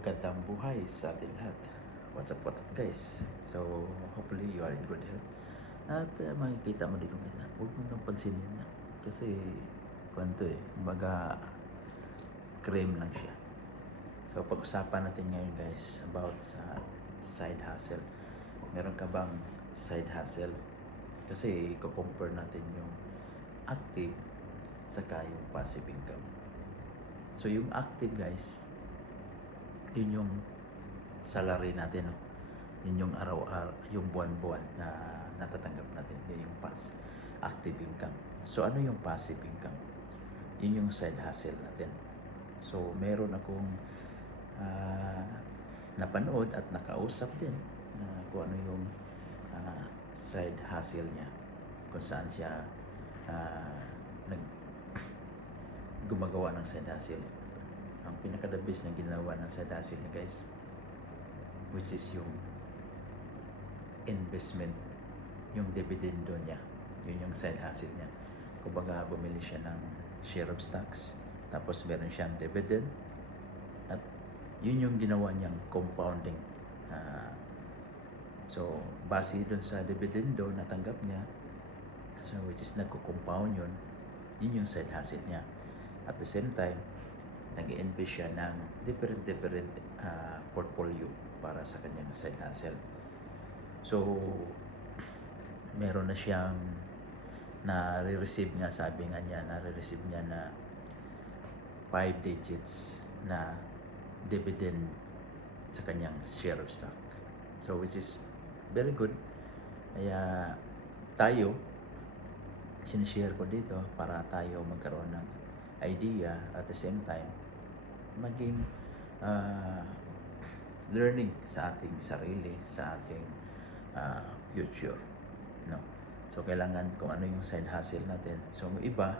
Magandang buhay sa ating lahat. What's up guys? So, hopefully you are in good health. At makikita mo dito guys, huwag mo nang pansinin na. Kasi, kwento kumbaga, cream lang siya. So, pag-usapan natin ngayon guys about sa side hustle. Meron ka bang side hustle? Kasi, i-compare natin yung active saka yung passive income. So, yung active guys, yun yung salary natin, no? Yun yung araw-araw, yung buwan-buwan na natatanggap natin. Yun yung active income. So, ano yung passive income? Yun yung side hustle natin. So, meron akong napanood at nakausap din na kung ano yung side hustle niya. Kung saan siya gumagawa ng side hustle. Ang pinaka-the best na ginawa ng side hustle niya guys, which is yung investment, yung dividendo niya. Yun yung side hustle niya. Kumbaga, bumili siya ng share of stocks, tapos meron siyang dividend, at yun yung ginawa niyang compounding. So, base dun sa dividendo na tanggap niya, so which is nagko-compound yun yung side hustle niya. At the same time, nag-invest siya ng different portfolio para sa kanyang side hustle. So, meron na siyang na-receive nga, sabi nga niya, na-receive niya na 5 digits na dividend sa kanyang share of stock. So, which is very good. Kaya tayo, sinishare ko dito para tayo magkaroon ng idea at the same time maging learning sa ating sarili, sa ating future, no? So kailangan kung ano yung side hustle natin. So iba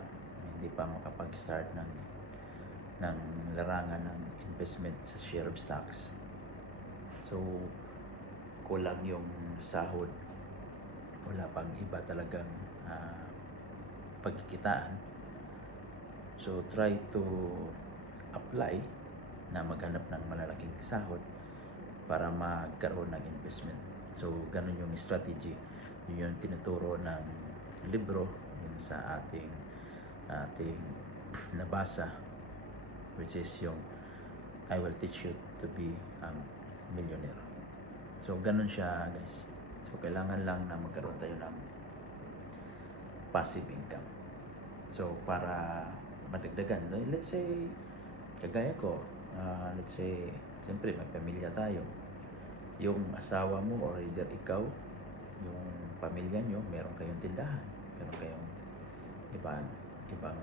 hindi pa makapag-start ng larangan ng investment sa share of stocks. So kulang yung sahod, wala pang iba talagang pagkikitaan. So try to apply na maghanap ng malalaking sahod para magkaroon ng investment. So ganun yung strategy. Yun yung tinuturo ng libro yun sa ating nabasa, which is yung I will teach you to be a millionaire. So ganun siya guys. So kailangan lang na magkaroon tayo ng passive income. So para madagdagan, let's say kagaya ko, let's say siyempre may pamilya tayo, yung asawa mo or either ikaw, yung pamilya nyo, meron kayong tindahan, meron kayong ibang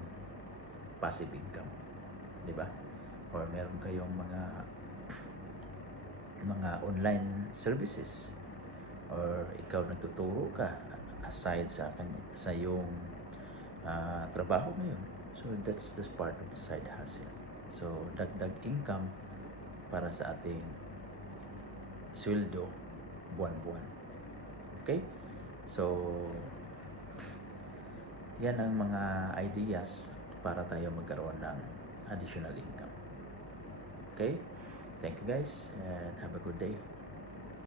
passive income, di ba? Or meron kayong mga online services, or ikaw nagtuturo ka aside sa yung trabaho ngayon. So that's part of the side hustle. So dagdag income para sa ating sweldo buwan-buwan. Okay? So yan ang mga ideas para tayo magkaroon ng additional income. Okay? Thank you guys and have a good day.